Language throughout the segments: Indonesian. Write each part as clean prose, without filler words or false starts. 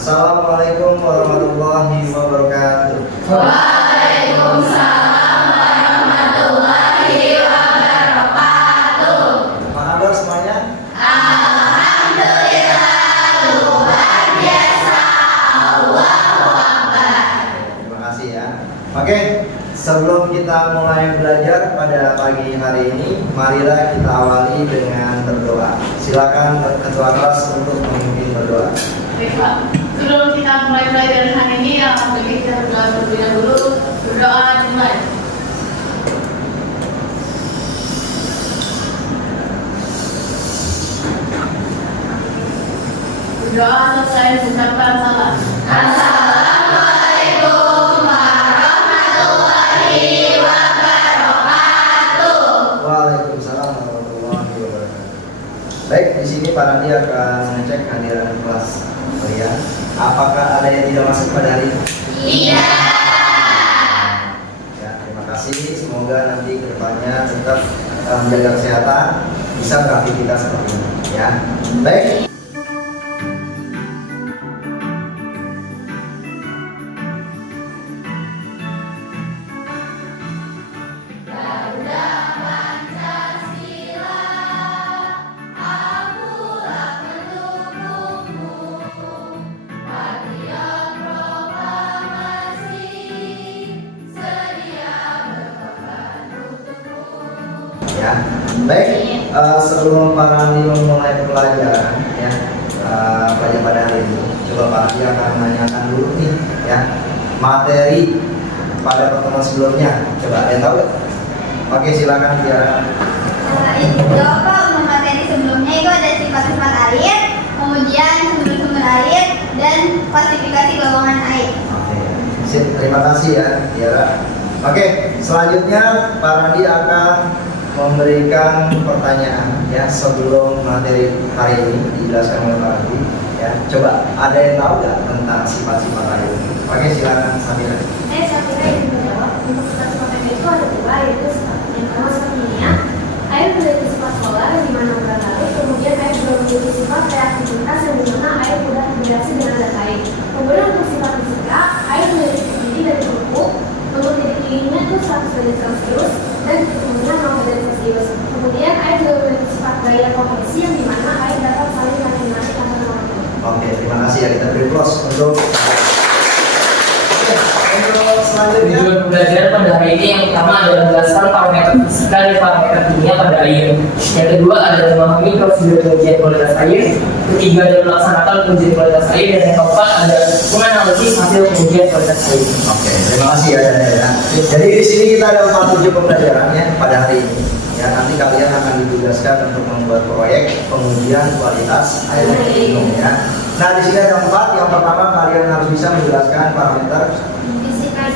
Assalamualaikum warahmatullahi wabarakatuh. Waalaikumsalam warahmatullahi wabarakatuh. Apa kabar semuanya? Alhamdulillah, luar biasa. Allahu Akbar. Terima kasih ya. Oke, sebelum kita mulai belajar pada pagi hari ini, marilah kita awali dengan berdoa. Silakan ketua kelas untuk memimpin berdoa. Baik, Pak. Sebelum kita mulai belajar hari ini, alhamdulillah kita berdoa terlebih dahulu. Berdoa dimulai. Berdoa selesai mengucapkan salam. Assalamualaikum warahmatullahi wabarakatuh. Waalaikumsalam warahmatullahi wabarakatuh. Baik, di sini Pak Randi akan mengecek kehadiran kelas kalian. Apakah ada yang tidak masuk pada hari ini? Iya. Ya, terima kasih. Semoga nanti kedepannya tetap menjaga kesehatan, bisa beraktivitas seperti ini. Ya, baik. Garuda Pancasila, akulah pendukungmu. Patriot proklamasi, sedia berkorban untukmu. Ya, baik. Sebelum Pak Randi memulai pelajaran, ya, pelajaran pada hari ini, coba Pak Randi akan menanyakan dulu nih, ya, materi pada pertemuan sebelumnya. Coba ada yang tahu nggak? Oke, silakan Tiara. Bapak untuk materi sebelumnya itu ada sifat-sifat air, kemudian sumber-sumber air, dan klasifikasi golongan air. Oke, sip. Terima kasih ya, Tiara. Oke, selanjutnya Pak Randi akan memberikan pertanyaan ya sebelum materi hari ini dijelaskan oleh Pak Randi. Ya, coba ada yang tahu nggak tentang sifat-sifat air? Oke, silakan Samira. Saya kira yang menjawab untuk sifat-sifat air itu ada dua, yaitu yang pertama sifat kimia. Air memiliki sifat polar di mana mudah larut, kemudian air juga memiliki sifat reaktivitas yang di mana air mudah bereaksi dengan zat lain. Kemudian untuk sifat fisika, air memiliki titik didih dan beku. Untuk titik didihnya itu 100 derajat Celcius dan titik bekunya 0 derajat Celcius. Kemudian air juga memiliki sifat gaya kohesi yang di mana air dapat saling matematik antar molekul. Oke, terima kasih ya, kita beri plus untuk selanjutnya. Tujuan pembelajaran pada hari ini yang pertama adalah menjelaskan parameter fisika dan parameter kimia pada air. Yang kedua adalah memahami prosedur pengujian kualitas air. Ketiga adalah melaksanakan pengujian kualitas air, dan yang keempat adalah menganalisis hasil pengujian kualitas air. Oke, terima kasih ya, ya. Jadi di sini kita ada 47 pembelajaran ya pada hari ini. Ya, nanti kalian akan ditugaskan untuk membuat proyek pengujian kualitas air minum ya. Nah, di sini ada 4. Yang pertama kalian harus bisa menjelaskan parameter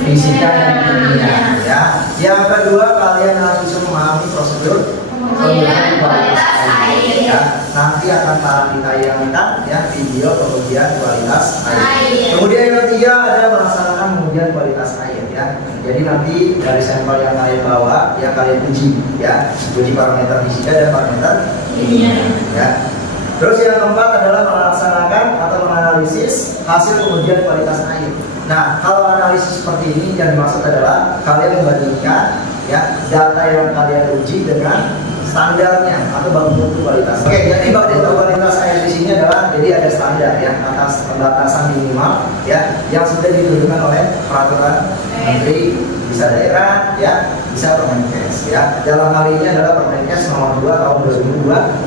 fisika dan kimia ya. Yang kedua kalian harus bisa memahami prosedur pengujian kualitas air ya. Nanti akan ditayangkan ya video pengujian kualitas air. Kemudian yang ketiga ada melaksanakan pengujian kualitas air ya. Jadi nanti dari sampel yang kalian bawa ya kalian uji ya, uji parameter fisika dan parameter kimia ya. Terus yang keempat adalah melaksanakan atau menganalisis hasil pengujian kualitas air. Nah, kalau analisis seperti ini yang dimaksud adalah kalian membandingkan ya data yang kalian uji dengan standarnya atau baku mutu kualitas. Oke, jadi baku mutu kualitas air di sini adalah jadi ada standar ya atas pembatasan minimal ya yang sudah ditentukan oleh peraturan menteri, bisa daerah ya, bisa Permenkes ya. Dalam hal ini adalah Permenkes nomor 2 tahun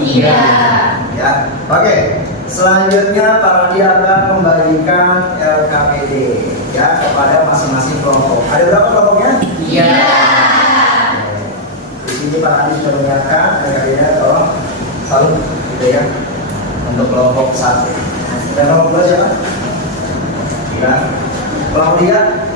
2002. Ya, oke. Selanjutnya Pak Randi akan membagikan LKPD ya kepada masing-masing kelompok. Ada berapa kelompoknya? Iya. Di sini Pak Randi sudah menyiapkan LKPD-nya, tolong salut gitu ya untuk kelompok 1. Dan kelompok 2 siapa? Ya. Kelompok 3?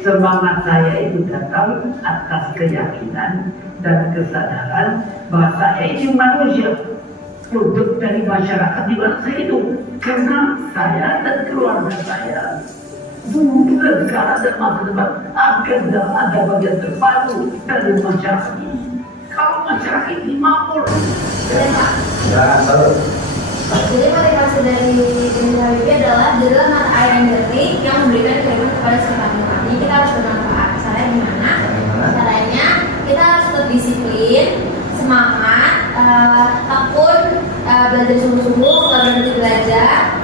Semangat saya itu datang atas keyakinan dan kesadaran bahwa saya ini manusia, produk dari masyarakat di mana saya hidup. Karena saya dan keluarga saya dulu dan sekarang dan masa depan akan ada bagian terpadu dari masyarakat ini. Kalau masyarakat ini makmur, Ya, salut. Jadi motivasi dari Habibie adalah mata air yang jernih yang memberikan kehidupan kepada setiap orang. Jadi kita harus bermanfaat. Caranya gimana? Caranya kita harus tetap disiplin, semangat, tekun, belajar sungguh-sungguh, selalu berhenti belajar,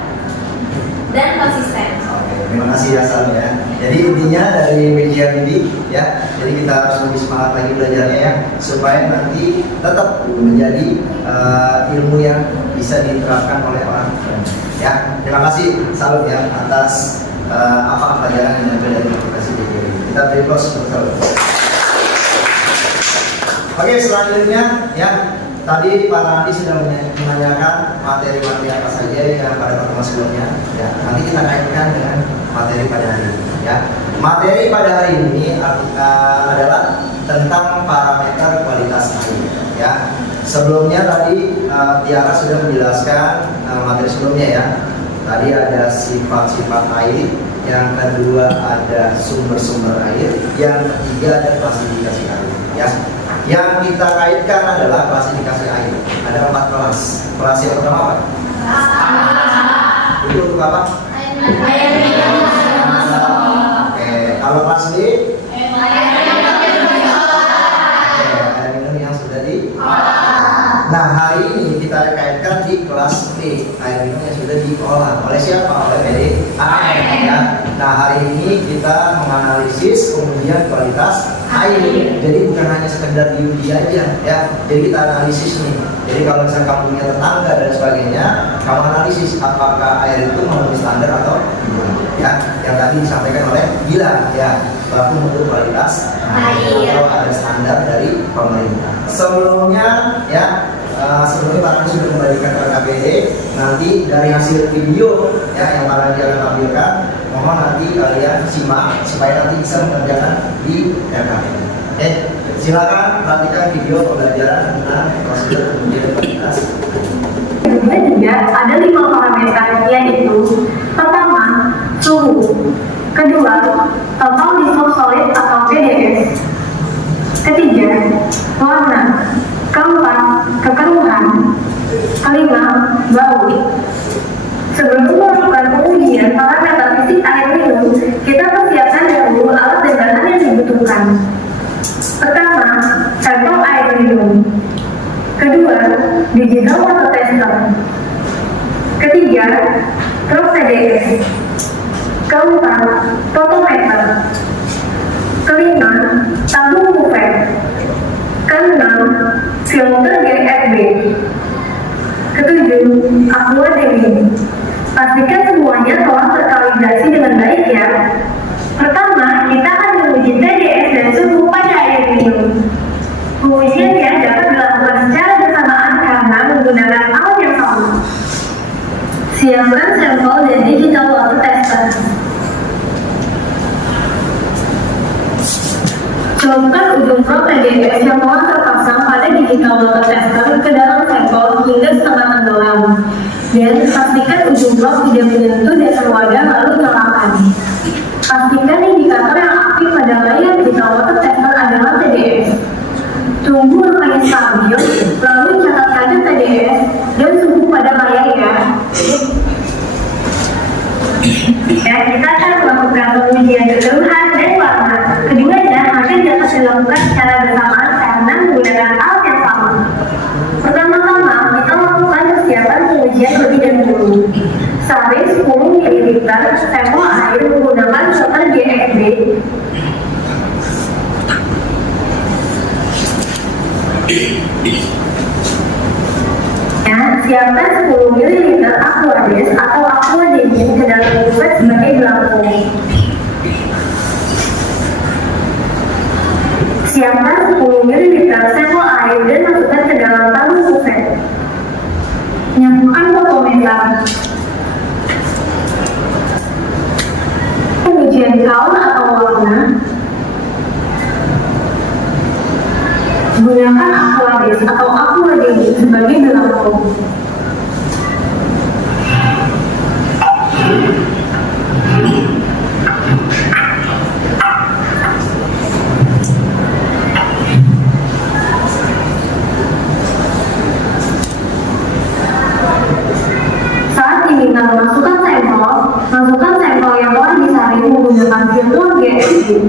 dan konsisten. Oke, terima kasih ya Salam ya. Jadi intinya dari media ini ya, jadi kita harus lebih semangat lagi belajarnya ya, supaya nanti tetap menjadi ilmu yang bisa diterapkan oleh orang ya. Terima kasih Salam ya atas apa pelajaran yang diambil dari motivasi media ini. Kita beri close untuk Salam. Oke, selanjutnya ya. Tadi Pak Randi sudah menanyakan materi-materi apa saja yang pada pertemuan sebelumnya. Ya, nanti kita kaitkan dengan materi pada hari ini. Ya, materi pada hari ini adalah tentang parameter kualitas air. Ya, sebelumnya tadi Tiara sudah menjelaskan materi sebelumnya ya. Tadi ada sifat-sifat air, yang kedua ada sumber-sumber air, yang ketiga ada klasifikasi air. Ya. Yang kita kaitkan adalah klasifikasi air. Ada 4 kelas. Kelas yang pertama apa? Itu untuk apa? Air minum. Oke, kalau kelas B? Air Minum yang sudah di. Nah, hari ini kita kaitkan di kelas B, air minum yang sudah diolah oleh siapa? Oleh PDAM ya. Nah, hari ini kita menganalisis kemudian kualitas air. Jadi bukan hanya sekedar diuji aja ya. Jadi kita analisis nih. Jadi kalau misalnya kamu punya tetangga dan sebagainya, kamu analisis apakah air itu memenuhi standar atau tidak. Ya, yang tadi disampaikan oleh Gilang ya, baku mutu kualitas air kalau ada standar dari pemerintah. Sebelumnya ya, sebelumnya Pak Randi sudah kembalikan ke KPD. Nanti dari hasil video ya yang Pak Randi akan tampilkan, mohon nanti kalian simak supaya nanti bisa mengerjakan di RKPD. Silakan perhatikan video pembelajaran tentang prosedur kemudian kualitas. Kedua juga ada 5 parameter, yaitu pertama suhu, kedua total dissolved solid atau TDS, ketiga warna, keempat kekeruhan, kelima bau. Sebelum melakukan pengujian parameter fisik air minum, kita persiapkan dahulu alat dan bahan yang dibutuhkan. Pertama, sampel air minum. Kedua, digital water tester. Ketiga, truk TDS. Keempat, fotometer. Kelima, tabung buffer. Keenam, filter GFB. Ketujuh, aqua demi. Pastikan semuanya telah terkalibrasi dengan baik ya. Pertama, kita akan menguji TDS dan suhu pada air minum. Pengujiannya dapat dilakukan secara bersamaan karena menggunakan alat yang sama. Siapkan sampel dan digital water tester. Colokkan ujung probe TDS yang telah terpasang pada digital water tester ke dalam sampel hingga setengah tenggelam. Dan pastikan ujung probe tidak menyentuh dasar wadah lalu nyalakan. Pastikan indikator yang aktif pada layar digital water tester adalah TDS. Tunggu angkanya stabil, lalu catat kadar TDS dan suhu pada layar ya. Ya, kita akan melakukan pengujian kekeruhan dan warna. Keduanya akan dapat dilakukan secara bersamaan karena menggunakan alat yang sama. Pertama-tama, kita lakukan persiapan pengujian lebih dahulu. Saring 10 ml sampel air menggunakan filter GFB. Ya, siapkan 10 ml aquades atau aqua demi ke dalam buffer sebagai belangko. Siapkan 10 ml sampel air dan masukkan ke dalam tabung buffer. Nyalakan fotometer. Pengujian kaun atau warna. Gunakan aquades atau aqua demi sebagai belangko. tinggal masukkan sampel yang telah disaring menggunakan filter GSI.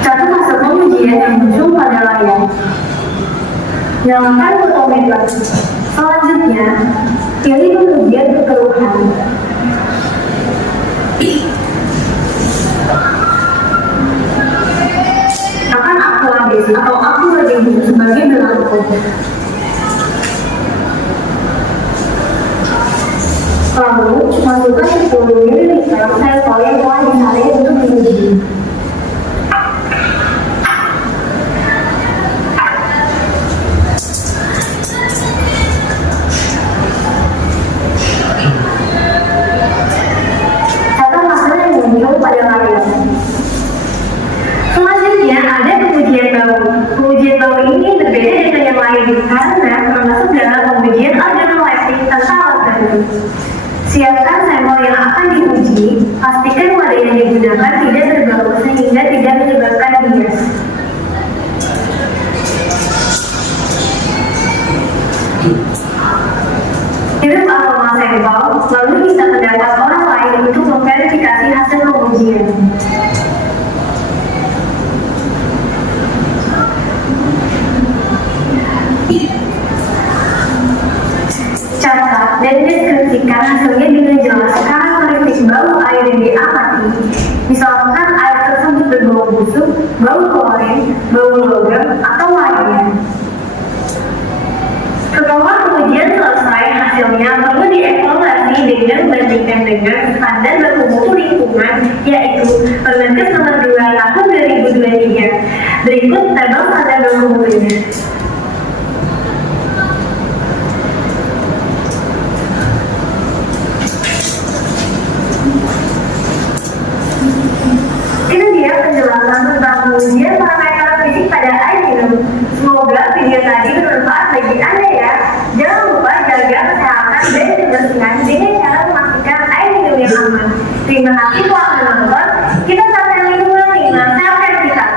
Catat hasil pengujian yang muncul pada layar. Nyalakan fotometer. Selanjutnya, pilih pengujian kekeruhan. Akan Aquades atau Aquadehu sebagai berlaku. Lalu, masukkan 10 ml sampel yang telah disaring untuk diuji. Catat hasil yang muncul pada layar. Selanjutnya ada pengujian bau. Pengujian bau ini berbeda dengan yang lain karena termasuk dalam pengujian organoleptik tanpa alat bantu. Siapkan sampel yang akan diuji, pastikan wadah yang digunakan tidak berbau sehingga tidak menyebabkan bias. Kirim aroma sampel, lalu bisa mendapat orang lain untuk memverifikasi hasil pengujian. Catat dan deskripsikan hasilnya dengan jelas karakteristik bau air yang diamati. Misalkan air tersebut berbau busuk, bau klorin, bau logam, atau lainnya. Setelah pengujian selesai, hasilnya perlu dievaluasi dengan membandingkan dengan standar baku mutu lingkungan, yaitu Permenkes nomor 2 tahun 2023. Berikut tabel standar baku mutunya. Ini dia penjelasan tentang pengujian parameter fisik pada air minum. Semoga video tadi bermanfaat bagi Anda ya. Jangan lupa jaga kesehatan dan kebersihan dengan cara memastikan air minum yang aman. Terima kasih telah menonton. Kita sampai lingkungan dengan self-certifikat.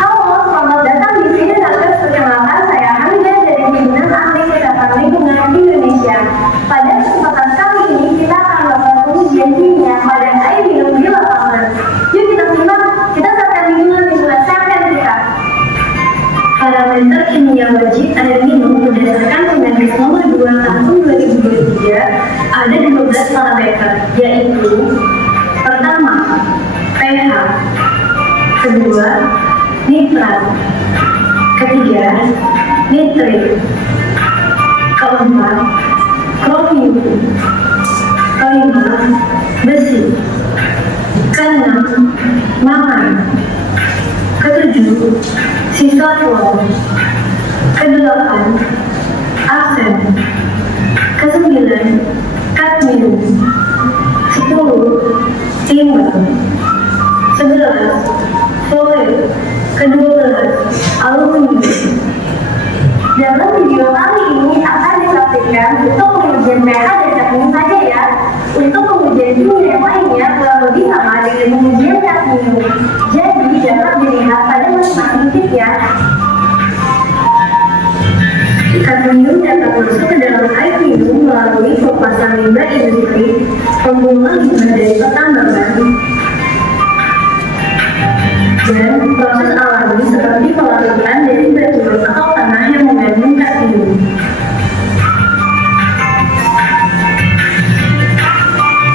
Halo, selamat datang di sini. Perkenalkan, saya Hamidah dari Himpunan Ahli Kesehatan Lingkungan Indonesia. Pada kesempatan kali ini kita akan melakukan pengujian kimia pada air minum di lapangan. Yuk kita simak, kita akan lingkungan sertifikat. Parameter kimia wajib air minum berdasarkan Permenkes nomor 2 tahun 2023 ada 12 parameter, yaitu pertama, pH, kedua, nitrat, ketiga, nitrit, keempat, kromium, kelima, besi, keenam, mangan, ketujuh, sisotron, kedelapan, arsen, kesembilan, kadmium, 10, timbal, 11, fluoride, ke-12, aluminium. Dalam video kali ini akan dipraktikkan untuk pengujian pH dan kadmium saja ya. Untuk pengujian kimia yang lainnya kurang lebih sama dengan pengujian kadmium. Jadi dapat dilihat pada masing-masing tip ya. Kadmium dapat masuk ke dalam air minum melalui pelepasan limbah industri, pembuangan limbah dari pertambangan, dan proses alami seperti pelarutian dari batu atau tanah yang mengandung kadmium.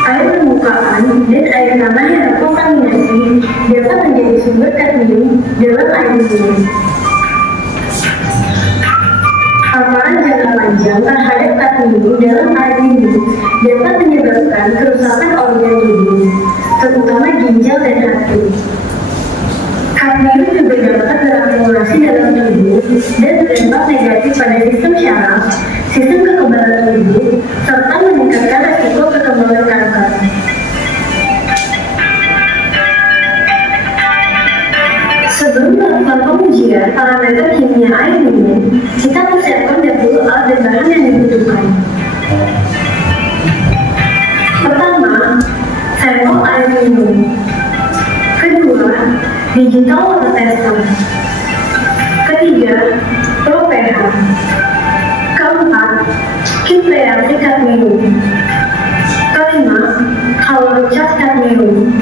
Air permukaan dan air tanah yang terkontaminasi dapat menjadi sumber kadmium dalam air minum. Paparan jangka panjang terhadap kadmium dalam air minum dapat menyebabkan kerusakan organ tubuh, terutama ginjal dan hati. Kadmium juga dapat berakumulasi dalam tubuh dan berdampak negatif pada sistem syaraf, sistem kekebalan tubuh, serta meningkatkan resiko perkembangan kanker. Kemudian, parameter kimia air minum, kita persiapkan dahulu alat dan bahan yang dibutuhkan. Pertama, sampel air minum. Kedua, digital water tester. Ketiga, probe pH. Keempat, kit reaksi kadmium. Kelima, color chart kadmium.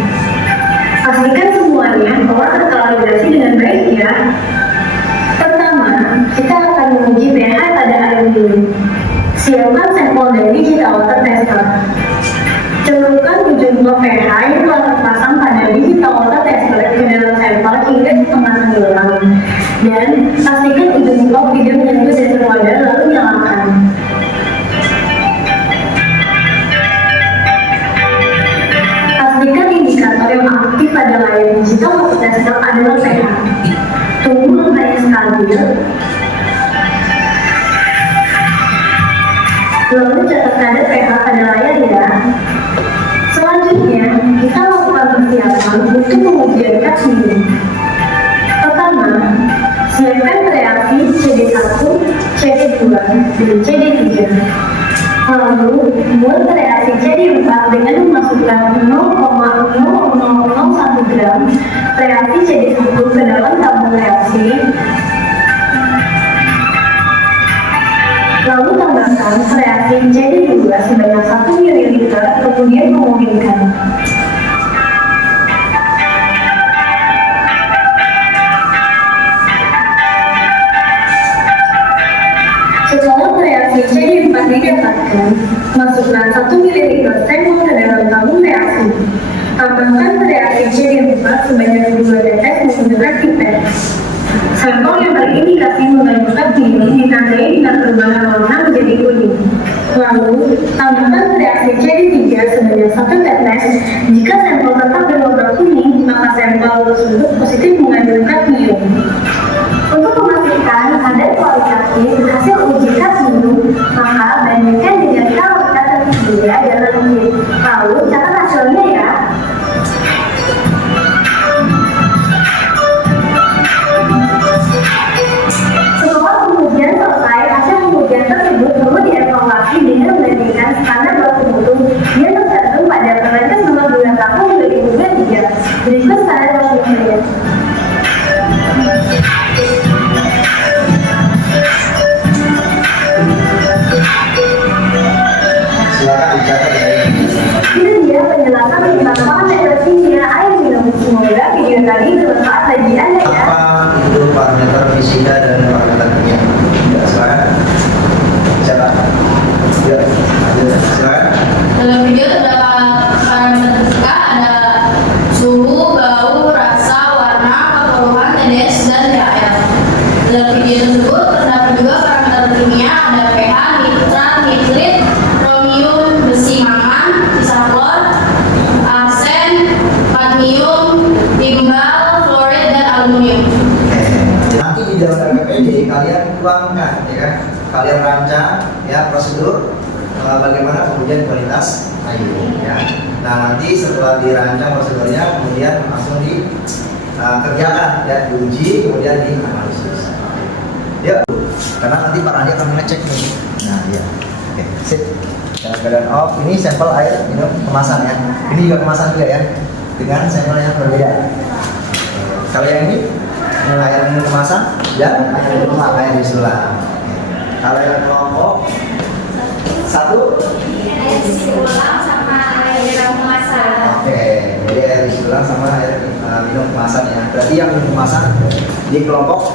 Pastikan semuanya telah terkalibrasi dengan baik ya. Pertama, kita akan menguji pH pada air minum. Siapkan sampel dari digital water tester. Celupkan ujung blok pH yang telah terpasang pada digital water tester ke dalam sampel hingga setengah tenggelam. Dan pastikan ujung blok tidak menyentuh dasar wadah lalu nyalakan. Pastikan indikator yang aktif pada layar digital water tester adalah pH. Tunggu angkanya stabil. Lalu catat kadar pH pada layar ya. Selanjutnya, kita lakukan persiapan untuk pengujian kadmium. Pertama, siapkan reaksi CD1, CD2, dan CD3. Lalu, buat reaksi CD4 dengan memasukkan 0,0001 gram reaksi CD1 ke dalam tabung reaksi. Lalu tambahkan reaksi CD2 sebanyak 1 ml, kemudian memungkinkan. Setelah reaksi CD4 didapatkan, masukkan 1 ml sampel ke dalam tabung reaksi. Tambahkan reaksi CD4 sebanyak 2 tetes menggunakan pipet. Sampel yang terindikasi mengandung kadmium ditandai dengan perubahan warna menjadi kuning. Lalu, tambahkan reaksi CD3 sebanyak 1 tetes. Jika sampel tetap berwarna kuning, maka sampel tersebut positif mengandung kadmium. Untuk memastikan kadar kualitatif hasil uji kadmium, maka bandingkan dengan kalorifer yang tersedia dalam kit. Lalu, catat hasilnya ya. Setelah pengujian selesai, hasil pengujian tersebut perlu dievaluasi dengan membandingkan standar baku mutu yang tercantum pada Permenkes nomor 2 tahun 2023. Berikut standar baku mutunya. Silakan dicatat ya. Ini dia penjelasan tentang parameter kimia air minum. Semoga video tadi bermanfaat bagi Anda ya. Apa itu parameter fisika dan parameter kimia? Ya, silakan. Catat. Ya, silakan. Dalam video terdapat parameter fisika ada suhu, bau, rasa, warna, kekeruhan, TDS, dan pH. Dalam video tersebut terdapat juga parameter kimia ada pH, nitrat, nitrit, kromium, besi mangan, sisa klor, arsen, kadmium, timbal, fluorid, dan aluminium. Nanti di dalam RPPD kalian tuangkan, ya kan? Kalian rancang ya prosedur bagaimana pengujian kualitas air, ya. Nah nanti setelah dirancang prosedurnya, kemudian langsung dikerjakan, ya, diuji, kemudian dianalisis. Ya, karena nanti Pak Randi akan mengecek nih. Nah, ya, oke, sip. Dalam keadaan off, ini sampel air minum kemasan ya. Ini juga kemasan juga ya, dengan sampel yang berbeda. Kalau yang ini air minum kemasan dan air minum air disulam. Kalau yang kelompok satu, Air disulam sama air minum kemasan. oke, jadi air disulam sama air minum kemasan ya. Berarti yang minum kemasan di kelompok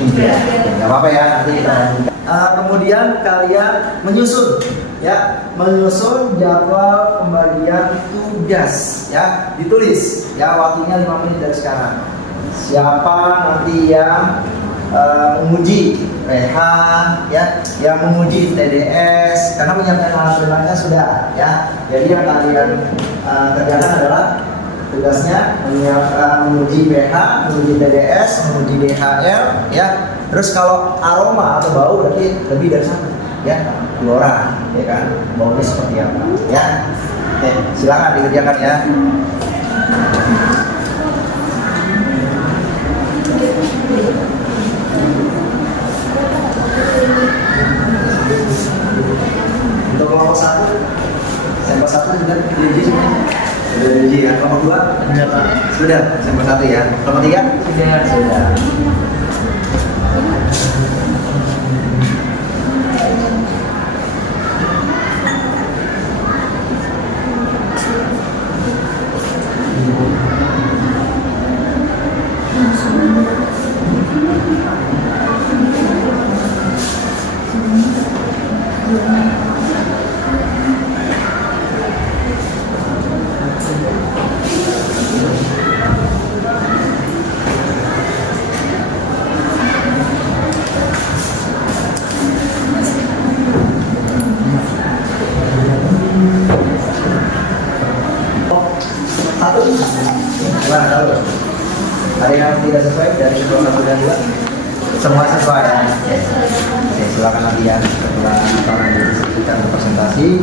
3. Gak apa-apa ya, nanti kita kemudian kalian menyusun ya, menyusun jadwal pembagian tugas ya, ditulis ya, waktunya 5 menit dari sekarang. Siapa nanti yang menguji pH ya, yang menguji TDS, karena menyiapkan alat-alatnya sudah ya. Jadi yang kalian kerjakan adalah tugasnya menguji pH, menguji TDS, menguji DHL ya. Terus kalau aroma atau bau berarti lebih dari 1 ya, 2 orang ya kan, baunya seperti apa ya. Oke, silakan dikerjakan ya. Nomor 2? Sudah Pak. Sudah, sampel 1 ya. Nomor 3? Sudah. Satu. Gimana kalau ada yang tidak sesuai dari sebelum 1 dan 2? Semua sesuai ya? Oke, silakan latihan setelah tangan kita presentasi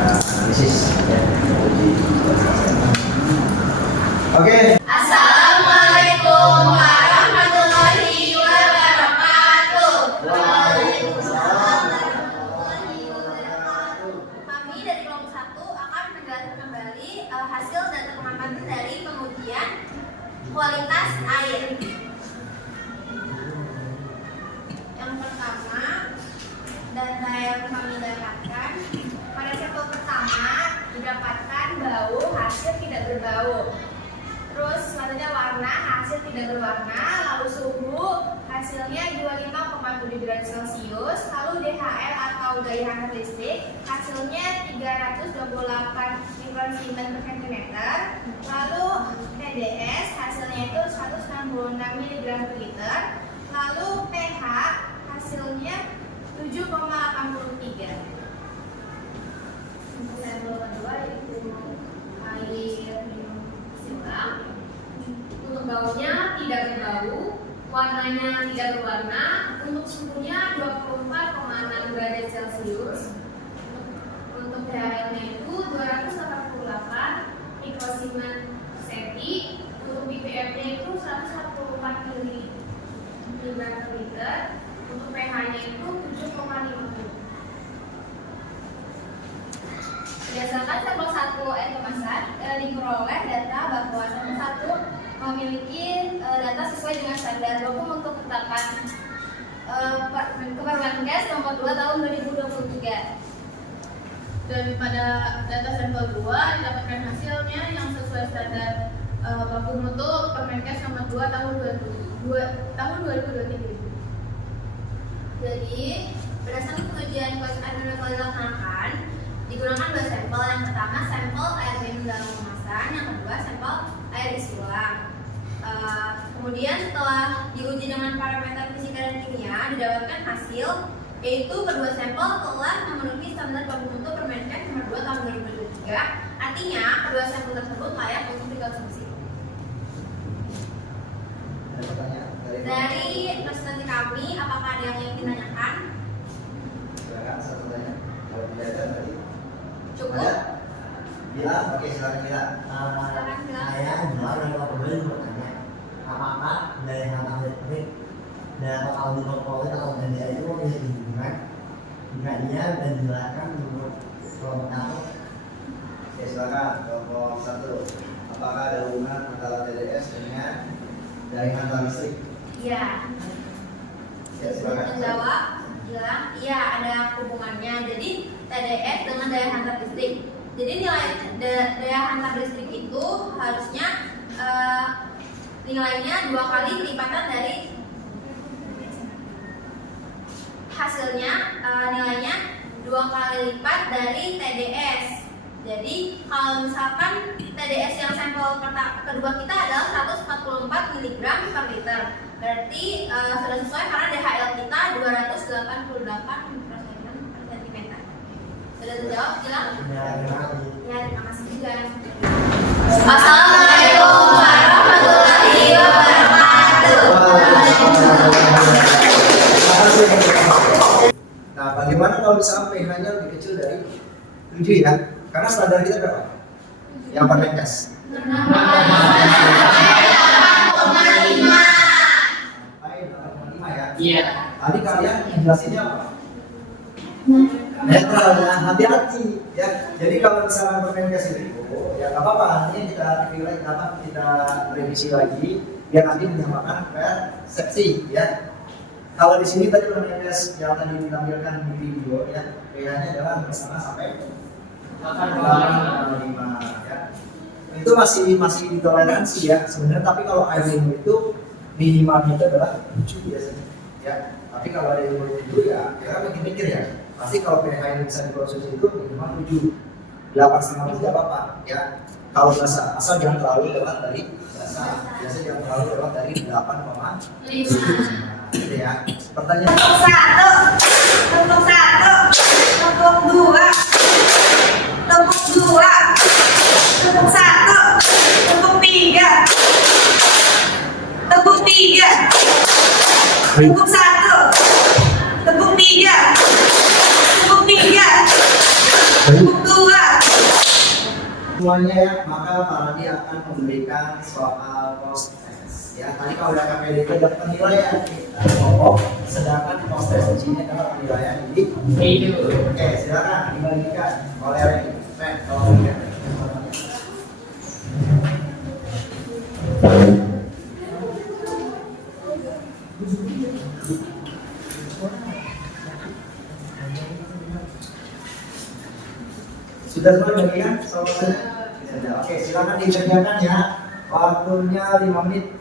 analisis ya. Oke. Assalamualaikum warahmatullahi wabarakatuh. Kami dari kelompok 1 akan menjelaskan kembali hasil data pengamatan dari pengujian kualitas air. Yang pertama, data yang kami dapatkan pada sampel pertama didapatkan bau, hasil tidak berbau. Terus selanjutnya warna, hasil tidak berwarna. Lalu suhu, hasilnya 25,7 derajat Celcius. Lalu DHL atau daya hangat listrik, hasilnya 328 mikrosievert per centimeter. Lalu TDS, hasilnya itu 166 mg per liter. Lalu pH, hasilnya 7,83. Untuk sampel kedua yaitu air minum silang. Untuk baunya tidak berbau, warnanya tidak berwarna. Untuk suhunya 24,6 derajat Celcius. Untuk DHL-nya itu 288 mikrosievert per cm. Untuk ppm-nya itu 144 mg per liter. Untuk pH-nya itu 7,50. Berdasarkan sampel 1 air kemasan, diperoleh data bahwa sampel 1 memiliki data sesuai dengan standar baku untuk penetapan Kemenkes nomor 2 tahun 2023. Dan pada data sampel 2 didapatkan hasilnya yang sesuai standar baku mutu Kemenkes nomor 2 tahun 2023. Jadi, berdasarkan pengujian kualitas air yang telah dilaksanakan, digunakan 2 sampel. Yang pertama sampel air minum dalam kemasan, yang kedua sampel air isi ulang. Kemudian setelah diuji dengan parameter fisika dan kimia, didapatkan hasil yaitu kedua sampel telah memenuhi standar baku mutu Permenkes nomor 2 tahun 2023. Artinya kedua sampel tersebut layak untuk dikonsumsi. Ada pertanyaan Dari presentasi kami, apakah ada yang ingin ditanyakan? silakan satu tanya. Kalau tidak ada berarti Cukup? ada? Bila, oke silakan Bila. Silakan, Bila. Saya juga orang yang boleh bertanya, apakah dari hal listrik dan atau diperoleh atau dari itu bisa dihubungkan jika dia dan dijelaskan menurut kelompok satu? Oke silakan kelompok 1. Apakah ada hubungan antara TDS dengan daya hantar listrik? Iya. Ya silakan. Menjawab, bilang iya ada hubungannya. Jadi TDS dengan daya hantar listrik. Jadi nilai daya hantar listrik itu harusnya nilainya 2 kali kelipatan dari hasilnya, nilainya 2 kali lipat dari TDS. Jadi kalau misalkan TDS yang sampel kedua kita adalah 144 mg per liter, berarti sudah sesuai karena DHL kita 288 mikrosievert per cm. Sudah terjawab, jelas? Ya, terima kasih. Ya, terima kasih juga. Assalamualaikum warahmatullahi wabarakatuh. Nah, bagaimana kalau misalnya pH-nya lebih kecil dari 7 ya? Karena standar kita berapa? Yang Permenkes. 8,5 ya? Iya. Tadi kalian jelasinnya apa? Netral ya, hati-hati ya. Jadi kalau misalnya Permenkes itu ya nggak apa-apa, nanti kita review lagi, kita revisi lagi biar nanti menyamakan persepsi ya. Kalau di sini tadi PHS yang tadi ditampilkan di video ya, PH-nya adalah bersama sampai 8,5 ya. Itu masih ditoleransi ya sebenarnya, tapi kalau air minum itu minimalnya itu adalah 7 biasanya ya. Tapi kalau ada yang itu ya kita mikir ya, pasti kalau pH yang bisa diproses itu minimal 7, 8,5 itu tidak apa-apa ya. Kalau basah, asal jangan terlalu lewat dari basah, biasanya jangan terlalu lewat dari 8,5 gitu ya. Pertanyaan Tepuk 1, tepuk 2, tepuk 2, tepuk 1, tepuk 3, tepuk 3, tepuk 1, tepuk 3, tepuk 3, tepuk 2. semuanya ya, maka Pak Radi akan memberikan soal post test ya. Tadi kalau udah KPD itu dapat penilaian pokok, sedangkan post test di sini adalah penilaian di Itu. Oke, silakan dibagikan oleh Ren. Tolong ya. Sudah semua dibagikan soalnya? Oke, silakan dikerjakan ya. Waktunya 5 menit.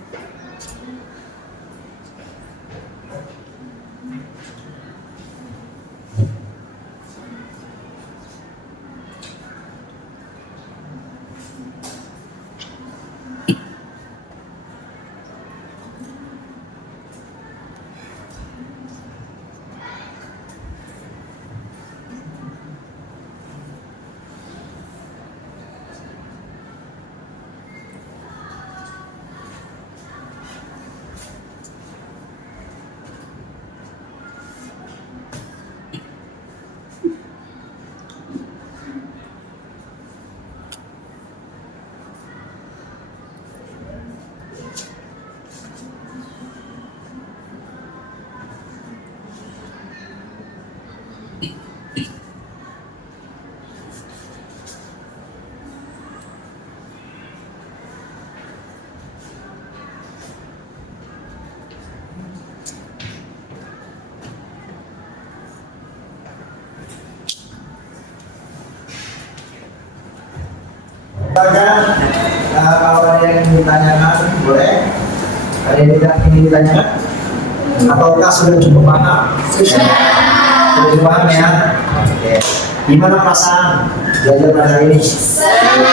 Silakan, kalau ada yang ingin ditanyakan boleh. Ada yang tidak ingin ditanyakan? Ataukah sudah cukup paham? Sudah cukup paham ya? Oke. Gimana perasaan belajar pada hari ini? Senang,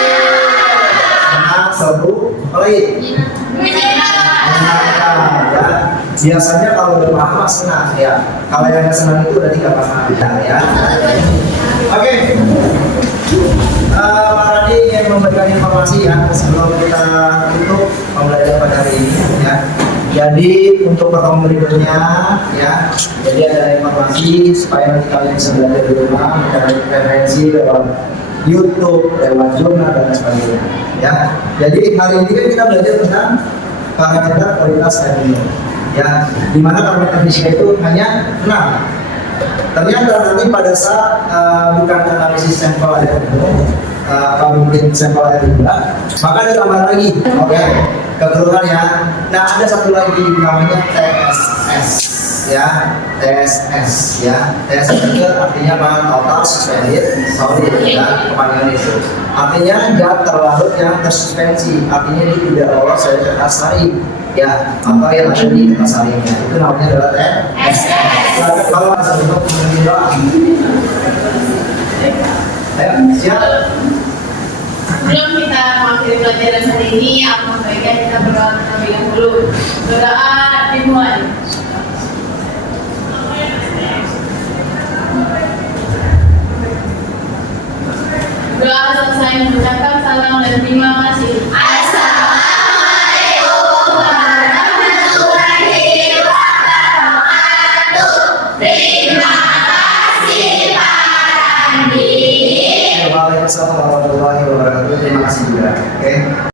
seru, pelit? Menyenangkan ya. Biasanya kalau udah paham senang ya. Kalau yang nggak senang itu berarti nggak paham ya. Oke. Pak Radi ingin memberikan informasi ya sebelum kita tutup pembelajaran pada hari ini ya. Jadi untuk pertemuan berikutnya ya, jadi ada informasi supaya nanti kalian bisa belajar di rumah, mencari referensi lewat YouTube, lewat jurnal dan sebagainya ya. Jadi hari ini kan kita belajar tentang parameter kualitas air minum ya, dimana parameter fisika itu hanya 6. Ternyata nanti pada saat bukan analisis sampel air minum, kalau mungkin sampel air limbah, maka ada tambahan lagi, oke, kekeluaran ya. Nah ada satu lagi namanya TSS ya, TSS ya. TSS itu artinya apa? Total suspended solid ya, kepanjangan itu. Artinya zat terlarut yang tersuspensi, artinya ini tidak lolos dari kertas saring ya, apa yang ada di kertas saringnya itu namanya adalah TSS. Kalau untuk menilai, ayo siap. Sebelum kita mengakhiri pelajaran hari ini, aku baiknya kita berdoa terlebih dahulu. Berdoa dimulai. Doa selesai mengucapkan salam dan terima kasih.